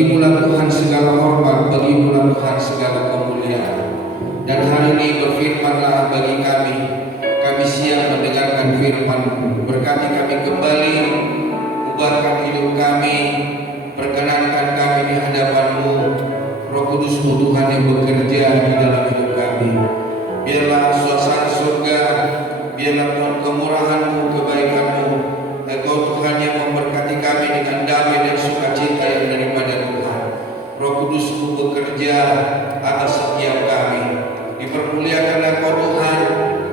Bagimulah Tuhan segala hormat, bagimulah Tuhan segala kemuliaan. Dan hari ini berfirmanlah bagi kami, kami siap mendengarkan firman-Mu. Berkati kami kembali, ubahkan hidup kami, perkenankan kami di hadapan-Mu. Roh Kudus-Mu Tuhan yang bekerja di dalam hidup kami. Biarlah suasana surga, biarlah Tuhan kemurahan-Mu, kebaikan-Mu, Engkau Tuhan yang memberkati kami dengan damai dan sukacita yang daripada Tuhan. Roh Kudus-Mu bekerja atas setiap kami. Dipermuliakan Engkau Tuhan,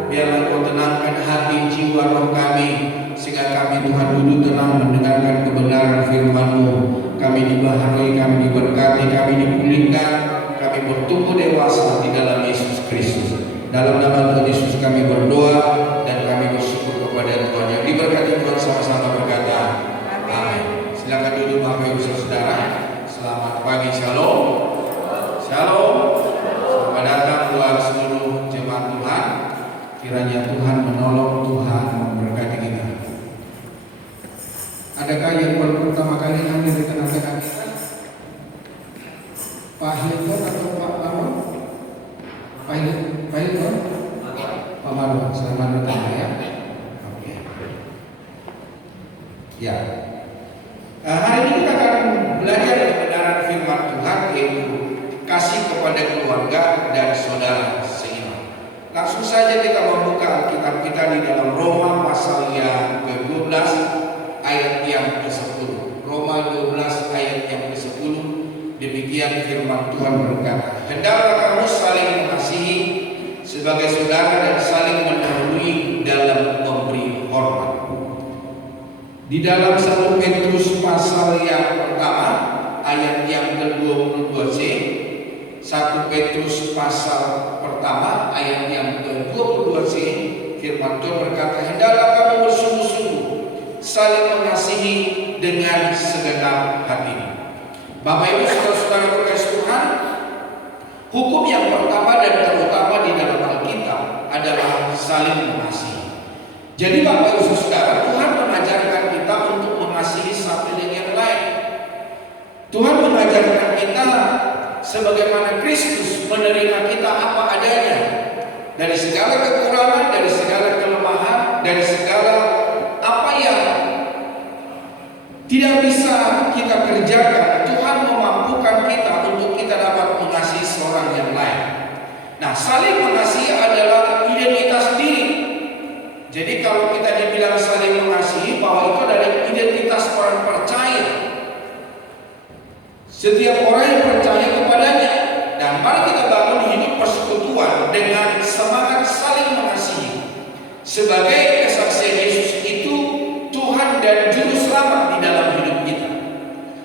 biarlah Engkau tenangkan hati, jiwa, roh kami, sehingga kami Tuhan duduk tenang mendengarkan kebenaran firman-Mu. Kami dibaharui, kami diberkati, kami dipulihkan, kami bertumbuh dewasa di dalam Yesus Kristus. Dalam nama Tuhan Yesus kami berdoa dan kami bersyukur kepada Tuhan. Yang diberkati Tuhan sama-sama berkata amin. Silakan duduk Bapak Ibu Saudara. Selamat pagi, shalom. Shalom. Selamat datang buat seluruh jemaat Tuhan. Kiranya Tuhan menolong, Tuhan memberkati kita. Adakah yang baru pertama kali hadir di tengah-tengah kita? Pak Hilton atau Pak Marwan? Pak Hilton? Pak Marwan, selamat datang ya. Oke. Ya. Hari ini kita akan belajar kebenaran firman Tuhan, yaitu kasih kepada keluarga dan saudara seiman. Langsung saja kita membuka Alkitab kita di dalam Roma pasal yang ke-12 ayat yang ke-10. Roma 12 ayat yang ke-10. Demikian firman Tuhan berkata, hendaklah kamu saling mengasihi sebagai saudara dan saling mendahului dalam memberi hormat. Di dalam 1 Petrus pasal yang pertama ayat yang ke-22c, 1 Petrus pasal pertama ayat yang ke-22c, firman Tuhan berkata, hendaklah kamu bersungguh-sungguh saling mengasihi dengan segenap hati. Bapak Ibu saudara-saudara berkasih Tuhan, hukum yang pertama dan terutama di dalam Alkitab adalah saling mengasihi. Jadi Bapak Ibu saudara, Tuhan mengajarkan kita untuk mengasihi satu dengan yang lain. Tuhan mengajarkan kita sebagaimana Kristus menerima kita apa adanya, dari segala kekurangan, dari segala kelemahan, dari segala apa yang tidak bisa kita kerjakan. Tuhan memampukan kita untuk kita dapat mengasihi seorang yang lain. Nah, saling mengasihi adalah identitas diri. Jadi kalau kita dibilang saling mengasihi, bahwa itu adalah identitas orang percaya. Setiap orang yang percaya kepadanya. Dan mari kita bangun hidup persekutuan dengan semangat saling mengasihi. Sebagai kesaksian Yesus itu Tuhan dan Juru Selamat di dalam hidup kita.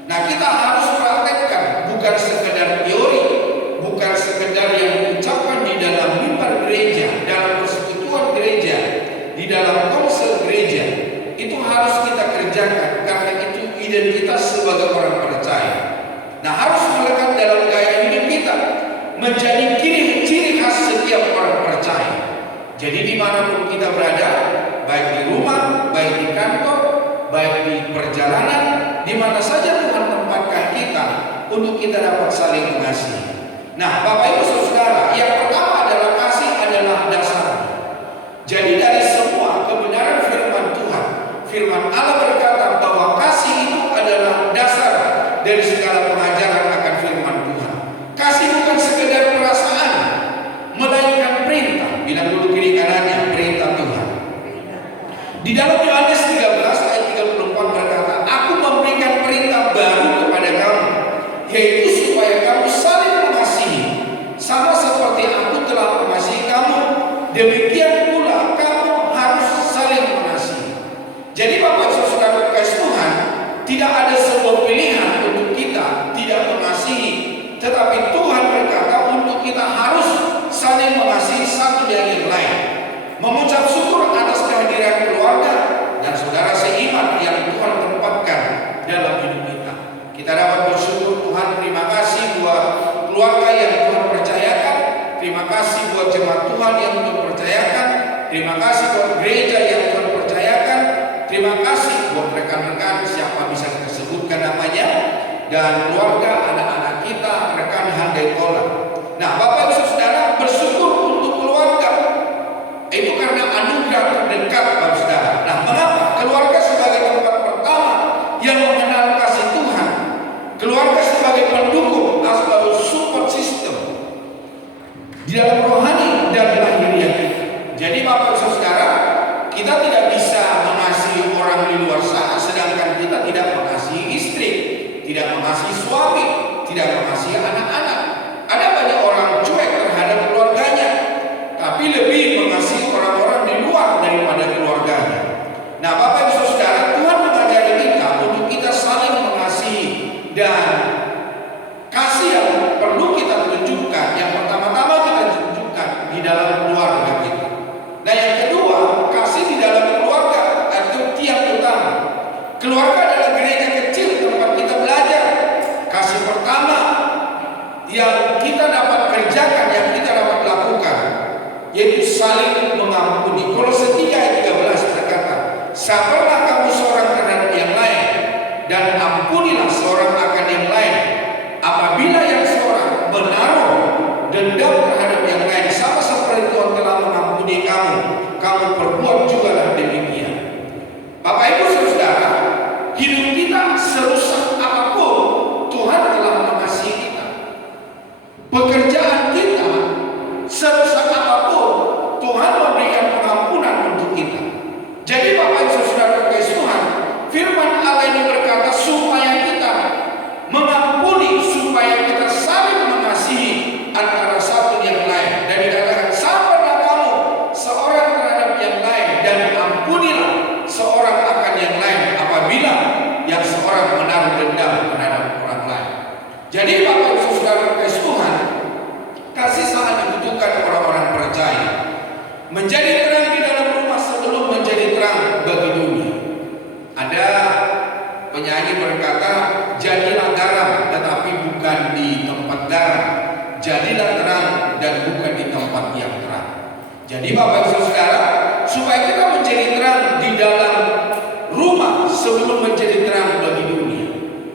Nah, kita harus praktekkan, bukan sekedar teori, bukan sekedar yang diucapkan di dalam mimbar gereja, dalam persekutuan gereja, di dalam komsel gereja. Itu harus kita kerjakan karena itu identitas sebagai orang percaya. Nah, harus melekat dalam gaya hidup kita, menjadi ciri khas setiap orang percaya. Jadi dimanapun kita berada, baik di rumah, baik di kantor, baik di perjalanan, di mana saja Tuhan tempatkan kita untuk kita dapat saling mengasihi. Nah, Bapak Ibu Saudara, yang pertama adalah kasih adalah dasar. Jadi dari semua kebenaran firman Tuhan, firman Allah berkata bahwa kasih itu adalah dasar dari segala pengajaran akan firman Tuhan. Kasih bukan sekedar perasaan, melainkan perintah. Bilang dulu kiri kanannya, perintah Tuhan. Di dalam Yohanes 13 ayat 34 berkata, aku memberikan perintah baru kepada kamu, yaitu supaya kamu saling mengasihi, sama seperti aku telah mengasihi kamu, demikian pula kamu harus saling mengasihi. Jadi Bapak Ibu Saudara kasih Tuhan, tidak ada sebuah pilihan untuk kita tidak mengasihi, tetapi Tuhan berkata untuk kita harus saling mengasihi satu dengan yang lain. Mengucap syukur atas kehadiran keluarga dan saudara seiman yang Tuhan tempatkan dalam hidup kita. Kita dapat bersyukur Tuhan, terima kasih buat keluarga yang Tuhan percayakan, terima kasih buat jemaat Tuhan yang Tuhan percayakan, terima kasih buat gereja yang Tuhan percayakan, terima kasih buat rekan-rekan siapa bisa kita sebutkan namanya. dan keluarga, anak-anak kita, rekan handai tola. Nah, Bapak Ibu Saudara, bersyukur untuk keluarga. Itu karena anugerah terdekat, Bapak Saudara. Nah, mengapa? Keluarga sebagai tempat pertama yang mengenal kasih Tuhan. Keluarga sebagai pendukung atau support system di dalam rohani dan lahiriah kita. Jadi Bapak Ibu Saudara, kita tidak bisa mengasihi orang di luar sana sedangkan kita tidak mengasihi istri, tidak mengasihi suami, tidak mengasihi anak-anak. Ada banyak orang cuek terhadap keluarganya, tapi lebih mengasihi orang-orang di luar daripada keluarganya. Nah, Bapak Ibu Saudara, Tuhan mengajari kita untuk kita saling mengasihi, dan kasih yang perlu kita tunjukkan, yang pertama-tama kita tunjukkan di dalam keluarga kita. Nah, yang kedua, kasih di dalam keluarga atau tiang utama. Keluarga adalah gereja kecil tempat kita belajar. Kasih pertama yang kita dapat kerjakan, yang kita dapat lakukan, yaitu saling mengampuni. Kolose 3 ayat 13 berkata, sabarlah kamu seorang terhadap yang lain, dan ampunilah seorang akan yang lain. Apabila yang seorang menaruh dendam terhadap yang lain, sama seperti Tuhan telah mengampuni kamu, kamu perbuat jugalah demikian. Bapak Ibu Saudara, hidup kita serusak apapun, Tuhan telah mengasihi kita. Pekerjaan kita serusak apapun, Tuhan memberikan pengampunan untuk kita. Jadi Bapak Ibu Saudara kasih Tuhan, firman Allah ini berkata supaya kita mengampuni, supaya kita saling mengasihi antara satu yang lain. Dan dikatakan, sabarlah kamu seorang terhadap yang lain, dan ampunilah seorang akan yang lain apabila yang seorang menaruh dendam terhadap orang lain. Jadi Bapak Ibu Saudara kasih Tuhan, kasih sangat dibutuhkan orang-orang percaya. Menjadi terang di dalam rumah sebelum menjadi terang bagi dunia. Ada penyanyi berkata, jadilah garam tetapi bukan di tempat garam, jadilah terang dan bukan di tempat yang terang. Jadi Bapak Ibu Saudara, supaya kita menjadi terang di dalam rumah sebelum menjadi terang bagi dunia,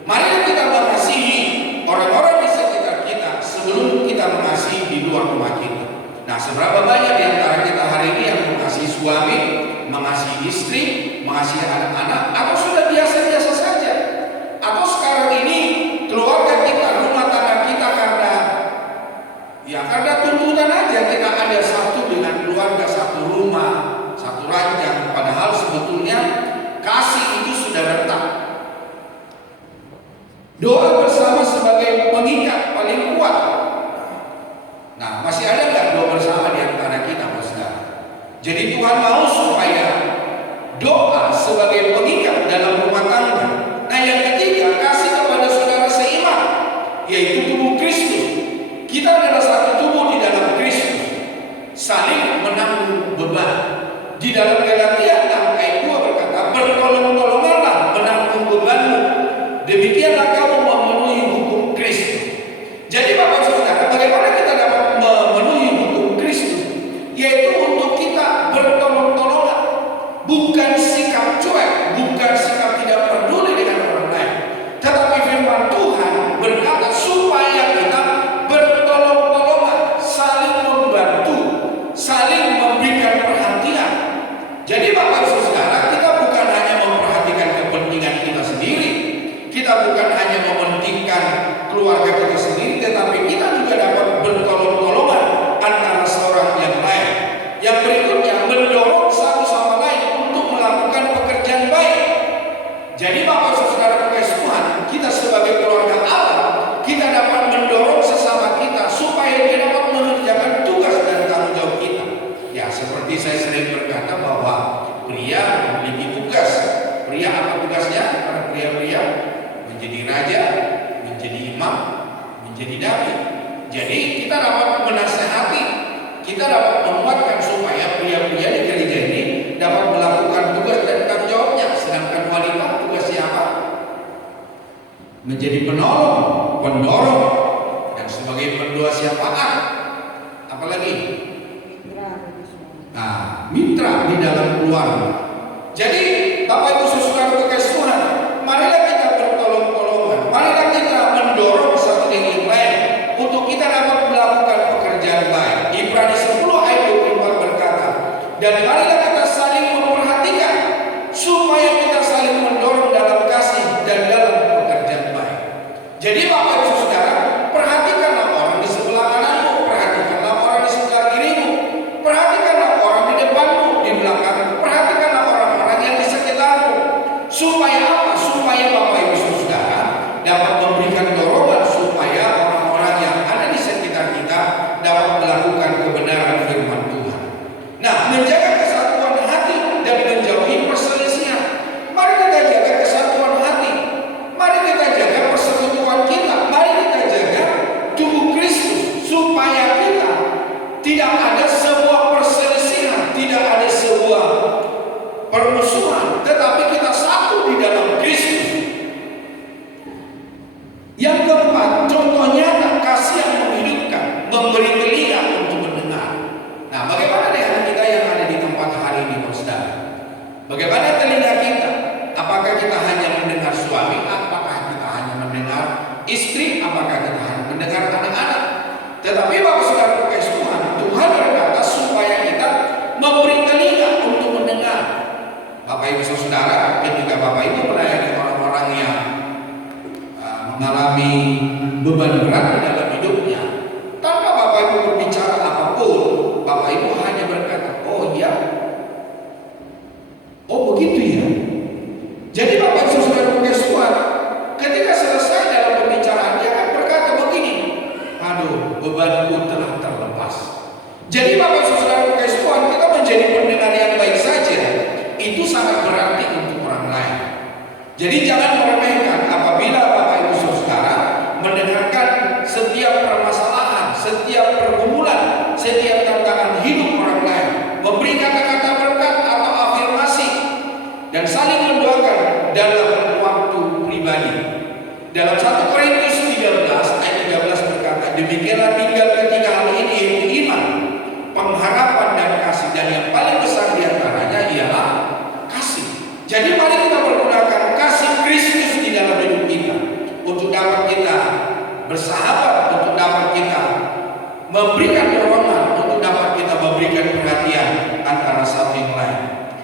mari kita mengasihi orang-orang di sekitar kita sebelum kita mengasihi di luar rumah kita. Nah, seberapa banyak di antara kita hari ini yang mengasihi suami, mengasihi istri, mengasihi anak-anak, atau sudah biasa-biasa saja? Atau sekarang ini keluarga kita, rumah tangga kita karena tuntutan aja kita ada satu dengan keluarga, satu rumah, satu ranjang, padahal sebetulnya kasih itu sudah retak. Doa bersama sebagai pengikat paling kuat. Nah, masih ada nggak doa bersama di antara kita, saudara? Jadi Tuhan mau supaya doa sebagai pengikat dalam rumah tangga. Nah, yang ketiga, kasih kepada saudara seiman, yaitu tubuh Kristus. Kita adalah satu tubuh di dalam Kristus, saling menanggung beban. Di dalam Galatia 6 ayat 2 berkata, bertolong-tolonganlah menanggung bebanmu, demikianlah kamu memenuhi hukum Kristus. Jadi Bapak Saudara, bagaimana kita dapat memenuhi hukum Kristus? Yaitu untuk kita bertolong-tolongan, bukan sikap cuek, bukan sikap tidak peduli dengan orang lain, tetapi firman Tuhan berkata supaya kita bertolong-tolongan, saling membantu, saling memberikan perhatian. Jadi Bapak Saudara, kita bukan hanya memperhatikan kepentingan kita sendiri, kita bukan hanya mementingkan keluarga kita sendiri, tetapi kita juga dapat bertolong-tolongan antara seorang yang lain. Yang berikutnya, mendorong satu sama lain untuk melakukan pekerjaan baik. Jadi Bapak Saudara kasih Tuhan, kita sebagai keluarga Allah, kita dapat mendorong sesama kita supaya dia dapat mengerjakan tugas dan tanggung jawab kita. Ya, seperti saya sering berkata bahwa pria memiliki tugas. Pria apa tugasnya? Para pria-pria menjadi raja, menjadi imam, menjadi nabi. Jadi kita dapat menasehati, kita dapat menguatkan supaya pria-pria di gereja ini dapat melakukan tugas dan tanggung jawabnya. Sedangkan wanita tugasnya apa? Menjadi penolong, pendorong, dan sebagai pendoa syafaat. Apalagi? Nah, mitra di dalam keluarga. Jadi Bapak Ibu Saudara kasih Tuhan, marilah kita bertolong-tolongan, marilah kita supaya kita saling mendorong dalam kasih dan dalam pekerjaan baik. Jadi Bapak Ibu Saudara, perhatikanlah orang di sebelah kananmu, perhatikanlah orang di sebelah kirimu, perhatikanlah orang di depanmu, di belakangmu, perhatikanlah orang-orang yang di sekitarmu. Supaya apa? Supaya Bapak Ibu Saudara dapat memberikan dorongan supaya orang-orang yang ada di sekitar kita dapat melakukan kebenaran firman Tuhan. Nah, menjaga kesatuan hati dan menjauhi perselisihan. Mari kita jaga kesatuan hati. Mari kita jaga persekutuan kita. Mari kita jaga tubuh Kristus supaya kita tidak ada sebuah perselisihan, tidak ada sebuah permusuhan, tetapi kita satu di dalam Kristus. Yang keempat, contoh nyata kasih yang menghidupkan, memberi telinga untuk mendengar. Nah, bagaimana dengan kita yang ada di tempat hari ini, Saudara? Bagaimana telinga kita? Apakah kita hanya mendengar suami? Apakah kita hanya mendengar istri? Apakah kita hanya mendengar anak-anak? Tetapi Bapak Saudara kasih Tuhan, Tuhan berkata supaya kita memberi telinga untuk mendengar. Bapak Ibu Saudara, ketika Bapak Ibu melayani orang-orang yang mengalami beban berat di dalam hidupnya, tanpa Bapak Ibu berbicara apapun, Bapak Ibu hanya berkata, oh iya, oh begitu ya. Jadi Bapak Ibu Saudara kasih Tuhan, ketika selesai dalam pembicaraan, dia akan berkata begini, aduh, bebanku telah terlepas. Jadi Bapak Ibu Saudara kasih Tuhan, kita menjadi pendengar yang baik saja, itu sangat berarti untuk orang lain. Jadi jangan meremehkan apabila Bapak Ibu Saudara mendengarkan setiap permasalahan, setiap pergumulan, setiap tantangan hidup orang lain, memberi kata-kata berkat atau afirmasi, dan saling mendoakan dalam waktu pribadi. Dalam 1 Korintus 13 ayat 13 berkata, demikianlah tinggal ketiga hal ini, yaitu iman, pengharapan dan kasih, dan yang paling besar diantaranya ialah kasih. Jadi mari kita menggunakan kasih Kristus di dalam hidup kita untuk dapat kita bersahabat, untuk dapat kita memberikan dorongan, untuk dapat kita memberikan perhatian antara satu yang lain.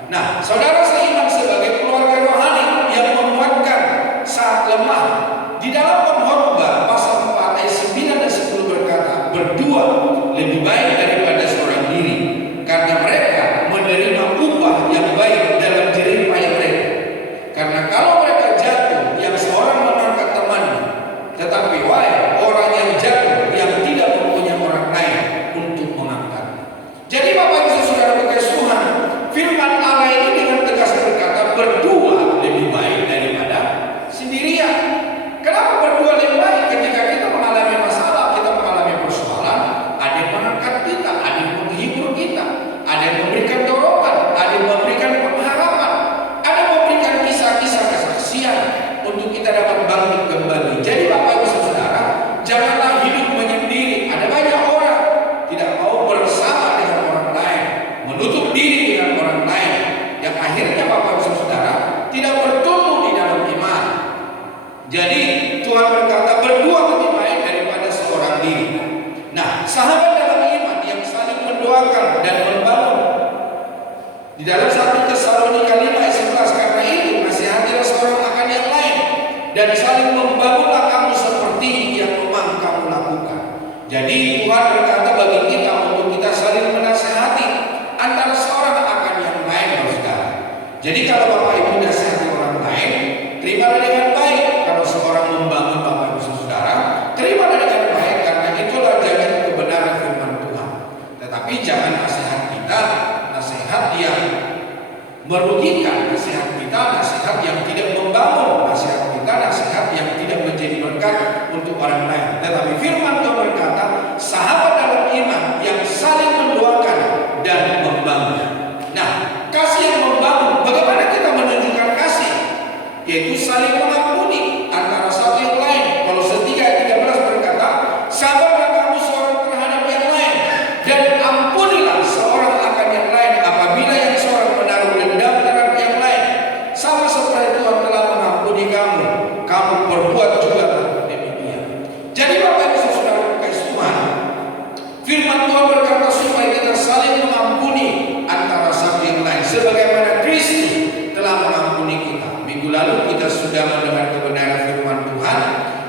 Nah, saudara seiman sebagai keluarga rohani yang menguatkan saat lemah. Di dalam Pengkhotbah pasal 4 ayat 9 dan 10 berkata, berdua lebih baik daripada seorang diri, karena mereka menerima upah yang baik dalam jerih payah mereka. Karena kalau mereka jatuh, yang seorang mengangkat temannya, tetapi wahai orang yang jatuh yang tidak mempunyai orang lain untuk mengangkat. Jadi Bapak Ibu Saudara kasih Tuhan, firman Allah ini dengan tegas berkata berdua lebih baik daripada sendirian. Kenapa berdua lebih baik? Ketika kita mengalami masalah, kita mengalami persoalan, ada yang mengangkat kita, ada yang menghibur kita, ada yang memberikan dorongan, ada yang memberikan pengharapan, ada yang memberikan kisah-kisah kesaksian untuk kita dapat bangkit kembali. Jadi Bapak Ibu Saudara, janganlah hidup menyendiri. Ada banyak orang tidak mau bersama dengan orang lain, menutup diri dengan orang lain, yang akhirnya Bapak Ibu Saudara tidak bertumbuh di dalam iman. Jadi Tuhan berkata berdua lebih baik daripada seorang diri. Nah, sahabat dalam iman yang saling mendoakan dan membangun. Di dalam 1 Tesalonika 5 ayat 11, karena itu nasihatilah seorang akan yang lain dan saling membangunlah kamu seperti yang memang kamu lakukan. Jadi Tuhan berkata bagi kita untuk kita saling menasihati antara seorang akan yang lain, saudara. Jadi kalau Bapak Ibu nasihati orang lain, terimalah dengan baik. Kalau seorang membangun Bapak Ibu Saudara, terimalah dengan baik, karena itulah jalan kebenaran firman Tuhan. Tetapi jangan nasihat kita nasihat yang merugikan, nasihat kita nasihat yang tidak membangun, nasihat kita nasihat yang tidak menjadi berkat untuk orang lain. Tetapi firman Tuhan berkata, sahabat dalam iman yang saling mendoakan dan membangun. Nah, kasih yang membangun, bagaimana kita menunjukkan kasih? Yaitu saling mengampuni antara satu yang lain. Kalau 3 ayat 13 berkata, sabarlah kamu seorang terhadap yang lain, dan ampunilah seorang akan yang lain apabila yang seorang menaruh dendam terhadap yang lain. Sama seperti Tuhan telah mengampuni kamu, kamu perbuat juga demikian. Jadi Bapak Ibu Saudara kasih Tuhan, firman Tuhan berkata supaya kita saling mengampuni antara satu yang lain, sebagaimana Kristus telah mengampuni kita sudah mendengar kebenaran firman Tuhan,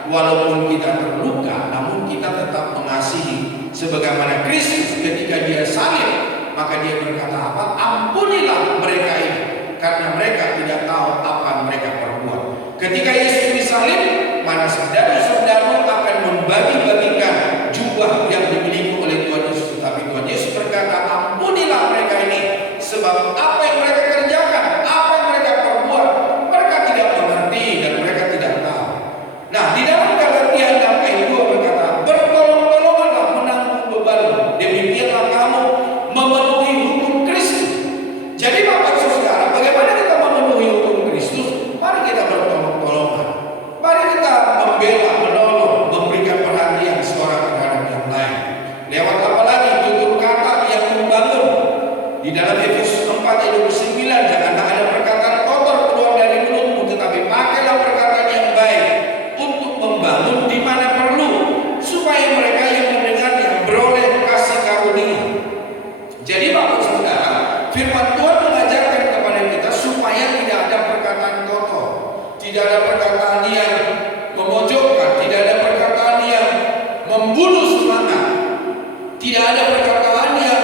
walaupun kita terluka, namun kita tetap mengasihi. Sebagaimana Kristus ketika dia salib, maka dia berkata apa? Ampunilah mereka ini, karena mereka tidak tahu apa mereka perbuat. Ketika Yesus disalib, mana saudara-saudara akan membagi-bagikan jubah yang dimiliki oleh Tuhan Yesus. Tapi Tuhan Yesus berkata, ampunilah mereka ini, sebab apa yang mereka kerjakan, apa yang mereka perbuat, mereka tidak mengerti dan mereka tidak tahu. Nah, di dalam Galatia 6 ayat 2 berkata, bertolong-tolonganlah menanggung beban, demikianlah kamu memenuhi hukum Kristus. Jadi Bapak Saudara, bagaimana kita memenuhi hukum Kristus? Mari kita bertolong-tolongan. Mari kita membela, menolong, memberikan perhatian seorang terhadap yang lain. Lewat apa lagi? Tutur kata yang membangun. Di dalam Efesus 4 ayat 29, janganlah ada perkataan kotor keluar dari mulutmu, tetapi pakailah perkataan yang baik untuk membangun di mana perlu, supaya mereka yang mendengarnya beroleh kasih karunia. Jadi Bapak Saudara, firman Tuhan mengajarkan kepada kita supaya tidak ada perkataan kotor, tidak ada perkataan yang memojokkan, tidak ada perkataan yang membunuh semangat, tidak ada perkataan yang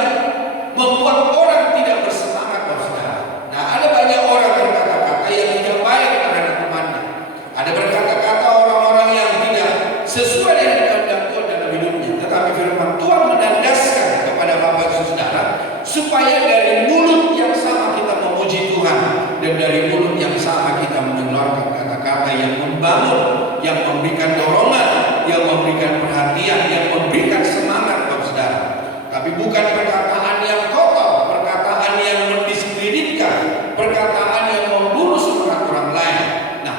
membuat orang tidak bersemangat, Bapak Saudara. Nah, ada banyak orang berkata-kata yang tidak baik terhadap temannya. Ada berkata-kata orang-orang yang tidak sesuai dengan kehendak Tuhan dalam hidupnya. Tetapi firman Tuhan mendandaskan kepada Bapak Saudara supaya dari mulut yang sama kita memuji Tuhan, dan dari mulut yang sama kita mengeluarkan kata-kata yang membangun, yang memberikan dorongan, yang memberikan perhatian, yang memberikan semangat, Bapak Saudara. Tapi bukan perkataan yang kotor, perkataan yang mendiskreditkan, perkataan yang membunuh semangat orang lain. Nah,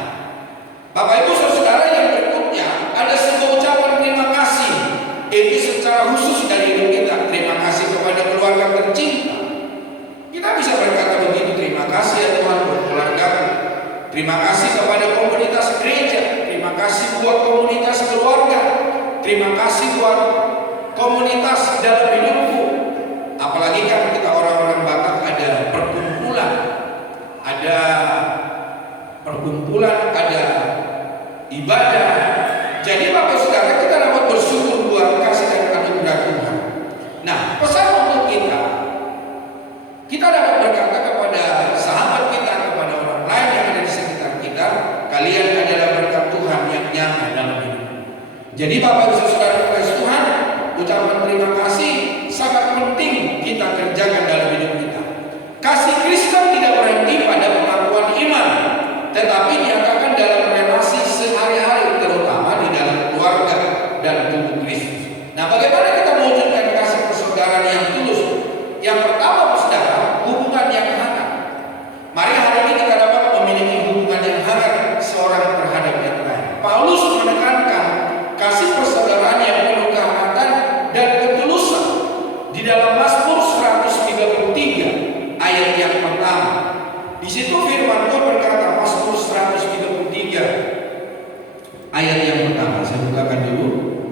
Bapak Ibu Saudara, yang berikutnya ada sebuah ucapan terima kasih. Itu secara khusus dari hidup kita. Terima kasih kepada keluarga tercinta. Kita bisa berkata begitu, terima kasih ya Tuhan buat keluargaku. Terima kasih kepada komunitas gereja. Terima kasih buat komunitas keluarga. Terima kasih buat komunitas dalam hidupku. Apalagi kan kita orang-orang Batak ada perkumpulan, ada ibadah. Jadi Bapak Saudara, kita dapat bersyukur buat kasih dan anugerah Tuhan. Nah, pesan untuk kita dapat berkata kepada sahabat kita, kepada orang lain yang ada di sekitar kita, kalian adalah berkat Tuhan yang nyata dalam hidup. Jadi Bapak Ibu Saudara kasih Tuhan, ucapan terima kasih sangat penting kita kerjakan dalam hidup kita. Kasih Kristen tidak berhenti pada pengakuan iman, tetapi dinyatakan dalam relasi sehari-hari, terutama di dalam keluarga dan tubuh Kristus. Nah, bagaimana kita mewujudkan kasih persaudaraan yang tulus? Yang pertama, saudara, hubungan yang hangat. Mari hari ini kita dapat memiliki hubungan yang hangat seorang terhadap yang lain. Paulus menekankan kasih persaudaraan yang penuh kehangatan dan ketulusan di dalam Mazmur 133 ayat yang pertama. Di situ firman Tuhan berkata, Mazmur 133 ayat yang pertama. Saya bukakan dulu.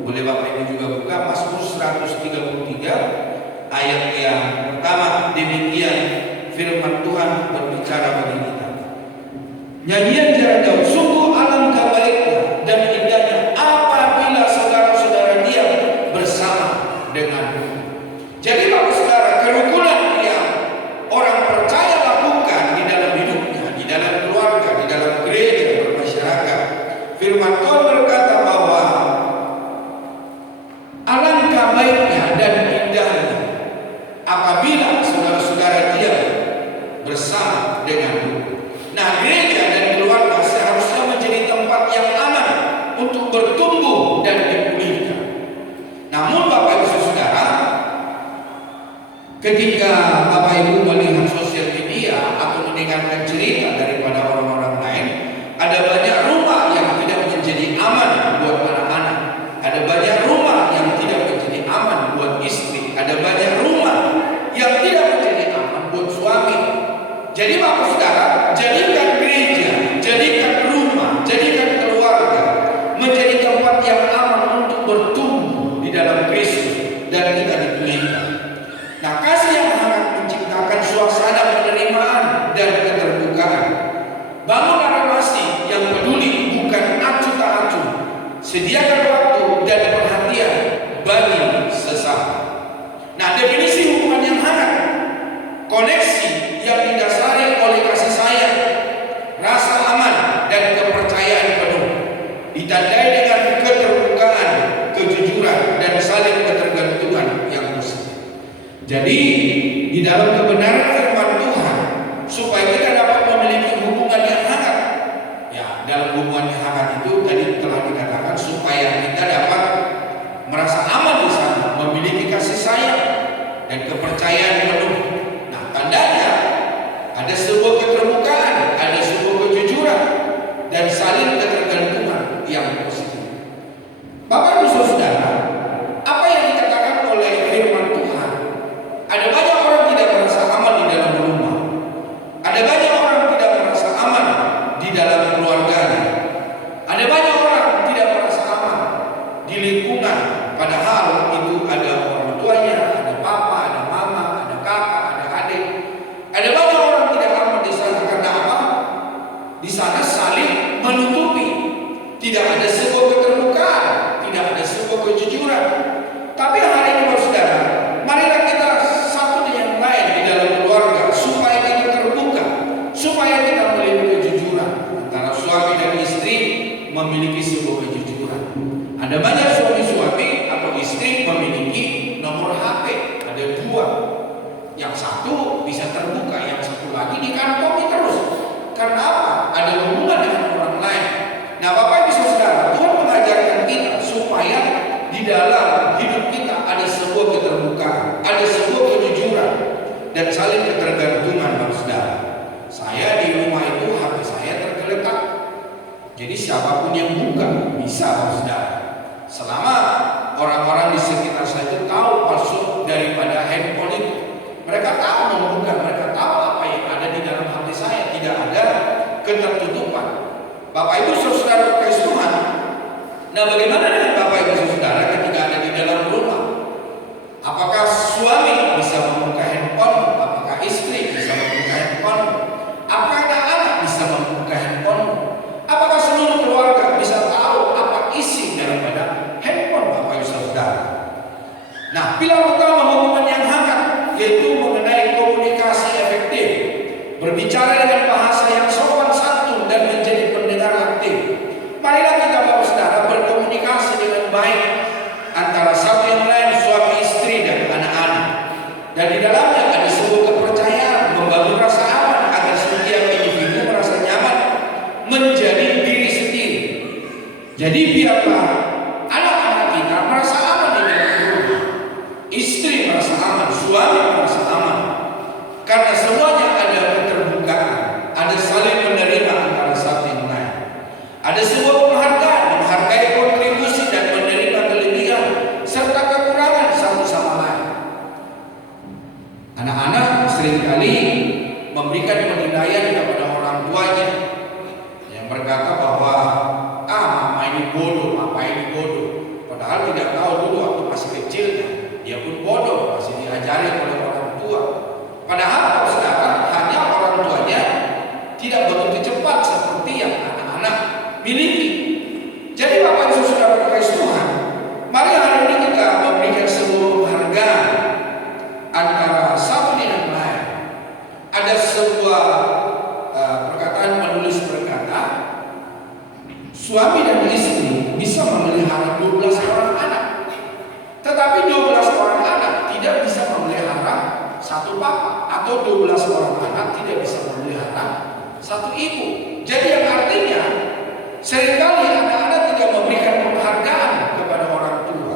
Boleh Bapak Ibu juga buka Mazmur 133 ayat yang pertama. Demikian firman Tuhan berbicara bagi kita. Nyanyian Jara Daud, sungguh alangkah baiknya dan indahnya apabila saudara-saudara diam bersama denganmu. Jadi Bapak Saudara, kerukunan yang orang percaya lakukan di dalam hidupnya, di dalam keluarga, di dalam gereja, bermasyarakat, firman Tuhan berkata bahwa alangkah baiknya dan indahnya apabila saudara-saudara diam bersama denganmu. Nah, gereja dan keluarga seharusnya menjadi tempat yang aman untuk bertumbuh dan dipulihkan. Namun Bapak Ibu Saudara, ketika Bapak Ibu melihat sosial media atau mendengarkan cerita daripada orang-orang lain, ada banyak rumah yang tidak menjadi aman buat anak-anak, ada banyak rumah yang tidak menjadi aman buat istri, ada banyak rumah yang tidak menjadi aman buat suami. Jadi Bapak Saudara, jadikan gereja, jadikan rumah, jadikan keluarga menjadi tempat yang aman untuk bertumbuh di dalam Kristus dan kita dipulihkan. Nah, kasih yang hangat menciptakan suasana penerimaan dan keterbukaan. Bangunlah relasi yang sediakan waktu dan perhatian bagi sesama. Nah, definisi hubungan yang hangat, koneksi yang didasari oleh kasih sayang, rasa aman, dan kepercayaan penuh, ditandai dengan keterbukaan, kejujuran, dan saling ketergantungan yang positif. Jadi, di dalam kebenaran firman Tuhan, supaya kita dapat memiliki hubungan yang hangat, ya, dalam hubungan yang hangat itu tadi telah dikatakan supaya kita dapat merasa aman di sana, memiliki kasih sayang dan kepercayaan penuh. Nah, tandanya ada sebuah keterbukaan, ada sebuah kejujuran, dan saling ketergantungan yang positif. Bapak Ibu Saudara, apa yang dikatakan oleh firman Tuhan, ada banyak orang tidak merasa aman di dalam rumah, ada banyak orang tidak merasa aman di dalam keluarganya, ada banyak orang tidak merasa aman di lingkungan, padahal itu ada orang tuanya, ada papa, ada mama, ada kakak, ada adik. Ada banyak orang tidak aman di sana karena apa? Di sana saling menutupi, tidak ada sebuah keterbukaan, tidak ada sebuah kejujuran. Tapi hari ini saudara, marilah kita satu dengan yang lain di dalam keluarga supaya kita terbuka, supaya kita memiliki kejujuran antara suami dan istri, memiliki sebuah kejujuran. Ada banyak suami-suami atau istri memiliki nomor HP, ada dua. Yang satu bisa terbuka, yang satu lagi dikantongi terus. Karena apa? Ada hubungan dengan orang lain. Nah, Bapak Ibu Saudara, Tuhan mengajarkan kita supaya di dalam hidup kita ada sebuah keterbukaan, ada sebuah kejujuran, dan saling ketergantungan, Bapak Saudara. Saya di rumah itu HP saya tergeletak. Jadi siapapun yang buka bisa, Bapak Saudara. Selama orang-orang di sekitar saya itu tahu password daripada handphone itu, mereka tahu membuka, mereka tahu apa yang ada di dalam hati saya, tidak ada ketertutupan. Bapak Ibu Saudara kasih Tuhan. Nah, bagaimana dengan Bapak Ibu Saudara ketika ada di dalam rumah? Apakah suami bisa membuka handphone? Apakah istri bisa membuka handphone? Apakah anak bisa membuka handphone? Apakah seluruh keluarga bisa tahu apa isi daripada handphone Bapak Ibu Saudara? Nah, pilar utama hubungan yang hangat yaitu mengenai komunikasi efektif, berbicara dengan bahasa yang sopan santun dan menjadi pendengar aktif. Marilah kita Bapak Saudara berkomunikasi dengan baik antara satu yang lain, suami istri dan anak-anak. Dan di dalamnya ada sebuah kepercayaan, membangun rasa aman agar setiap individu merasa nyaman menjadi diri sendiri. Jadi biarlah anak-anak kita merasa aman di dalam rumah, istri merasa aman, suami merasa aman, karena semuanya ada keterbukaan, ada saling menerima antara satu yang lain, ada sebuah penghargaan, menghargai kontribusi dan menerima kelebihan serta kekurangan satu sama lain. Anak-anak seringkali memberikan penilaian kepada orang tuanya yang berkata bahwa mama ini bodoh, papa ini bodoh, padahal tidak tahu dulu waktu masih kecilnya dia pun bodoh, masih diajari oleh orang tua. Padahal saudara, hanya orang tuanya tidak begitu cepat seperti yang anak-anak miliki. Jadi Bapak Ibu Saudara kasih Tuhan, mari hari ini kita memberikan sebuah penghargaan antara satu dengan lain. Ada sebuah perkataan penulis berkata, suami dan istri bisa memelihara 12 orang anak, tetapi 12 orang anak tidak bisa memelihara satu papa, atau 12 orang anak tidak bisa memelihara satu ibu. Jadi yang artinya seringkali anak-anak tidak memberikan penghargaan kepada orang tua.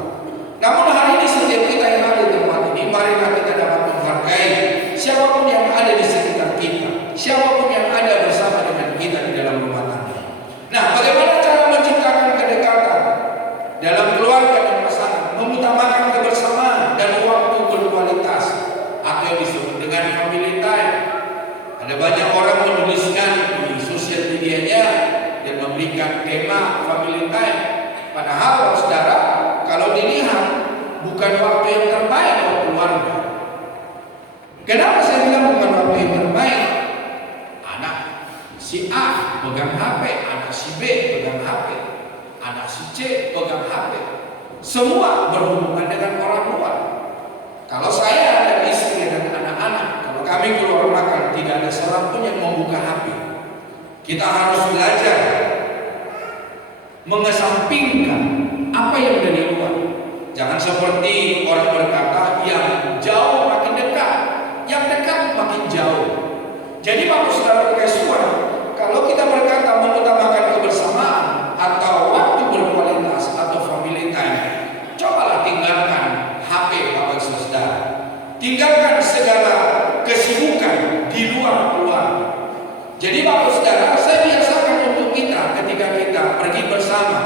Namun hari ini setiap kita yang ada di tempat ini, marilah kita dapat menghargai siapapun yang ada di sekitar kita, siapapun yang ada bersama dengan kita di dalam rumah tangga. Nah, bagaimana cara menciptakan kedekatan dalam keluarga dan pasangan, mengutamakan kebersamaan dan waktu berkualitas, atau yang disebut dengan family time. Ada banyak orang menuliskan di sosial medianya dan memberikan tema family time. Padahal saudara, kalau dilihat bukan waktu yang terbaik buat keluarga. Kenapa saya bilang bukan waktu yang terbaik? Anak si A pegang HP, anak si B pegang HP. anak si C pegang HP. Semua berhubungan dengan orang luar. Kalau saya dan istri dan anak-anak, kalau kami keluar makan, tidak ada seorang pun yang membuka HP. Kita harus belajar mengesampingkan apa yang dari luar. Jangan seperti orang berkata, yang jauh makin dekat, yang dekat makin jauh. Jadi Bapak Saudara Tuhan, kalau kita berkata mengutamakan kebersamaan atau waktu berkualitas atau family time, cobalah tinggalkan HP Bapak Saudara. Tinggalkan segala kesibukan di luar keluarga. Jadi Bapak Saudara, saya biasakan untuk kita ketika kita pergi bersama,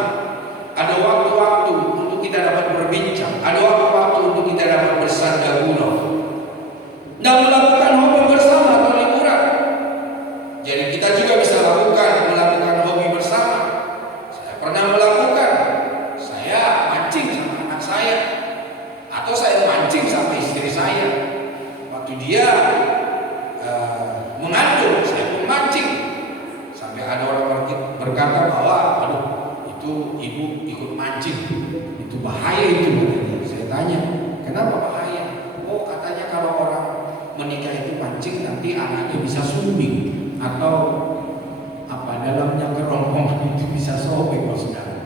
ada waktu-waktu untuk kita dapat berbincang, ada waktu-waktu untuk kita dapat bersandar gurau dan melakukan hobi bersama atau liburan. Jadi kita juga bisa melakukan hobi bersama. Saya pernah melakukan, saya mancing sama anak saya, atau saya mancing sama istri saya. Waktu dia mengandung, saya pun mancing. Sampai ada orang berkata bahwa, aduh, itu ibu ikut mancing, itu bahaya itu. Saya tanya, kenapa bahaya? Oh, katanya kalau orang menikah itu mancing, nanti anaknya bisa sumbing atau apa dalamnya kerongkongan itu bisa sobek, saudara.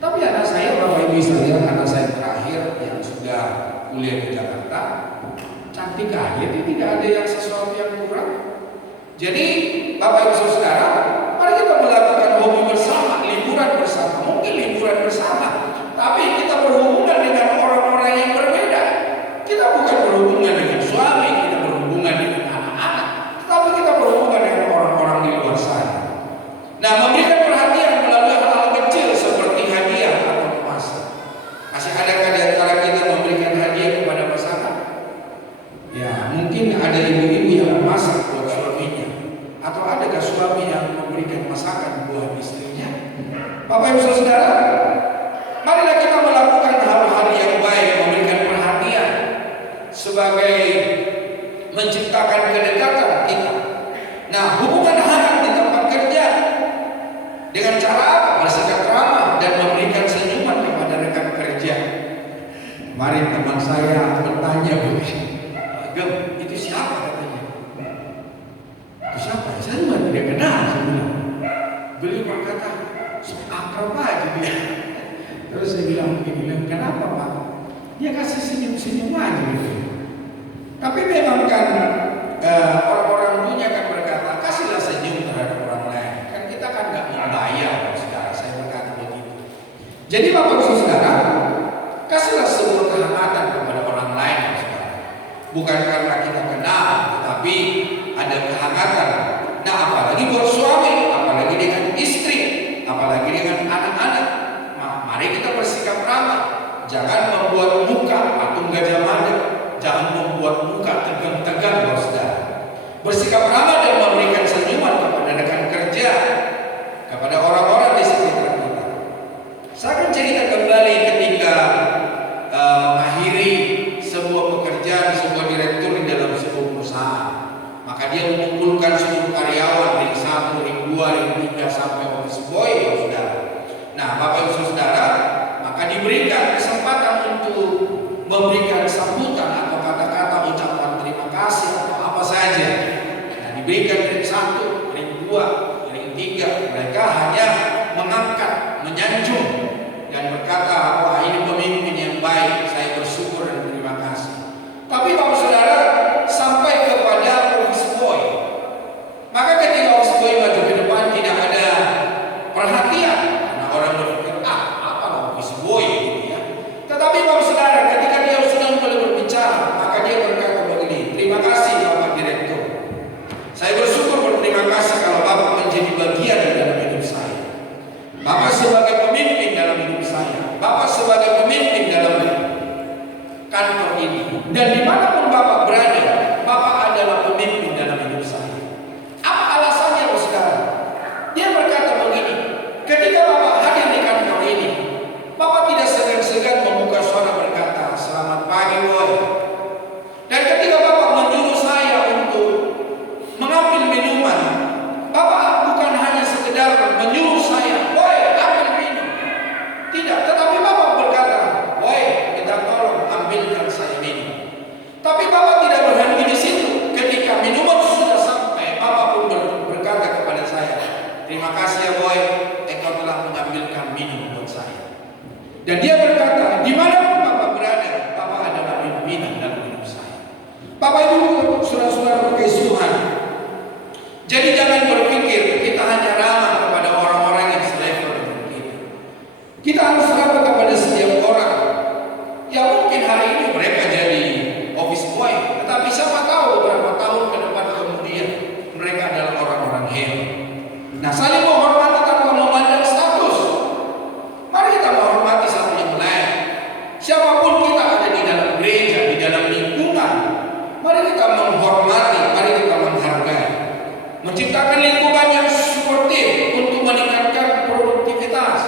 Tapi anak saya, Bapak Ibu sekalian, anak saya terakhir yang sudah kuliah di Jakarta, cantik aja, tidak ada yang sesuatu yang kurang. Jadi Bapak Ibu saudara, mari kita melakukan hobi bersama, liburan bersama, mungkin liburan bersama, tapi kita berhubungan dengan orang-orang yang berbeda. Kita bukan berhubungan dengan suami, kita berhubungan dengan anak-anak, tapi kita berhubungan dengan orang-orang di luar sana. Nah, memberikan perhatian melalui hal-hal kecil seperti hadiah atau emas. Masih adakah di antara kita memberikan hadiah kepada pasangan? Ya, mungkin ada ibu-ibu yang masak buat suaminya, atau adakah suami yang memberikan masakan buat istrinya? Bapak Ibu saudara, marilah kita melakukan hal-hal yang baik, memberikan perhatian sebagai menciptakan kedekatan kita. Nah, hubungan hangat di tempat kerja dengan cara apa? Bersikap ramah dan memberikan senyuman kepada rekan kerja. Kemarin teman saya bertanya begini, Gem, itu siapa katanya? Itu siapa? Saya juga tidak kenal. Saya bilang. Beliau berkata, akrab aja dia. Terus saya bilang begini, kenapa Pak? Dia kasih senyum-senyum aja gitu. Tapi memang kan orang-orang dunia kan berkata, kasihlah senyum terhadap orang lain. Kan kita kan nggak membayar, saudara. Saya berkata begitu. Jadi Bapak Ibu saudara, kasihlah sebuah kehangatan kepada orang lain, saudara. Bukan karena kita kenal, tetapi ada kehangatan. Nah, apalagi buat suami, apalagi dengan istri, apalagi dengan anak-anak. Nah, mari kita bersikap ramah. Jangan membuat muka patung Gajah Mada. Jangan membuat muka tegang-tegang, saudara. Bersikap ramah dan memberikan senyuman kepada rekan kerja, kepada orang-orang di sekitar kita. Saya akan cerita kembali ketika mengakhiri sebuah pekerjaan, sebuah direktur di dalam sebuah perusahaan. Maka dia mengumpulkan seluruh karyawan ring 1, ring 2, ring 3 sampai office boy, saudara. Nah, Bapak Ibu saudara, maka diberikan kesempatan untuk memberikan sambutan atau kata-kata ucapan terima kasih atau apa saja. Nah, diberikan ring 1, ring 2, ring 3. Mereka hanya mengangkat, menyanjung dan berkata, wah ini pemimpin yang baik, saya bersyukur dan terima kasih. Tapi Bapak saudara, sampai kepada office boy. Maka ketika office boy maju ke depan tidak ada perhatian. Karena orang berpikir, apa office boy gitu ya. Tetapi Bapak saudara, ketika dia sudah mulai berbicara, maka dia berkata begini, terima kasih Bapak Direktur. Saya bersyukur berterima kasih kalau Bapak menjadi bagian dalam hidup saya. Bapak sebagai pemimpin dalam hidup saya. Bapak terima kasih ya boy, engkau telah mengambilkan minum buat saya. Dan dia berkata, dimanapun Bapak berada, Bapak adalah pimpinan dalam hidup saya. Bapak Ibu, saudara-saudara kekasih Tuhan, jadi jangan berpikir kita hanya ramah kepada orang-orang yang selevel dengan kita. Kita harus ramah kepada setiap orang. Ya mungkin hari ini mereka jadi office boy, tetapi siapa tahu beberapa tahun ke depan kemudian mereka adalah orang-orang hebat. Nah, saling menghormati tanpa memandang status. Mari kita menghormati satu yang lain. Siapapun kita ada di dalam gereja, di dalam lingkungan, mari kita menghormati, mari kita menghargai. Menciptakan lingkungan yang suportif untuk meningkatkan produktivitas.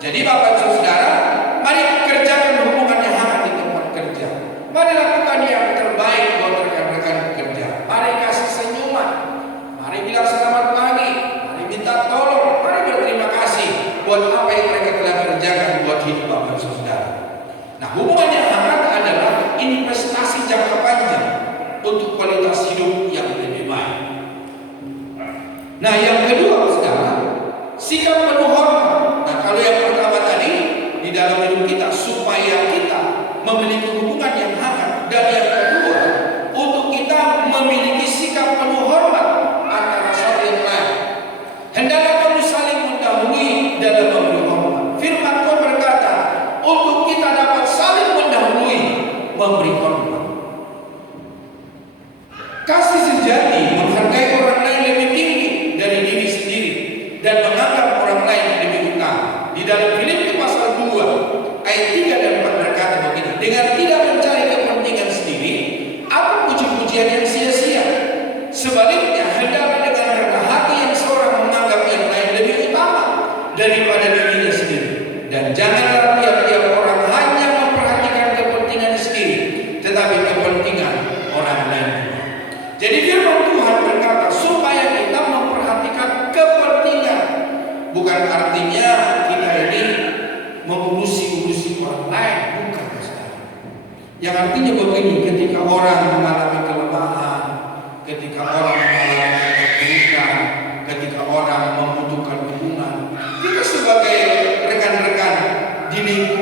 Jadi Bapak dan Saudara, mari kerjakan hubungan yang hangat di tempat kerja. Mari lakukan yang terbaik buat rekan-rekan bekerja. Mari kasih senyuman. Mari bilang selamat pagi. Mari minta tolong. Mari berterima kasih buat apa yang mereka telah kerjakan buat hidup Bapak dan Saudara. Nah, hubungan yang hangat adalah investasi jangka panjang untuk kualitas hidup yang lebih baik. Nah, yang kedua, saudara, sikap penuh hormat. Nah, kalau yang pertama tadi di dalam hidup kita supaya kita memiliki hubungan yang hangat, dan yang kedua untuk kita memiliki sikap penuh hormat antara satu yang lain. Hendaklah kamu saling mendahului dalam memberi hormat. Firman Tuhan berkata, untuk kita dapat saling mendahului memberi hormat. Kasih sejati menghargai orang lain lebih tinggi dari diri sendiri dan menganggap orang lain lebih utama. Di dalam Filipi pasal 2 ayat 3 dan 4 berkata begini, dengan tidak mencari kepentingan sendiri atau puji-pujian yang sia-sia. Sebaliknya, hendaklah dengan rendah hati yang seorang menganggap yang lain lebih utama daripada dirinya sendiri. Dan janganlah tiap-tiap orang hanya memperhatikan kepentingan sendiri, tetapi kepentingan orang lain. Jadi firman Tuhan berkata supaya kita memperhatikan kepentingan. Bukan artinya kita ini mengurusi orang lain, bukan. Yang artinya begini, ketika orang mengalami kelemahan, ketika orang mengalami keburukan, ketika orang membutuhkan hubungan, kita sebagai rekan-rekan di lingkungan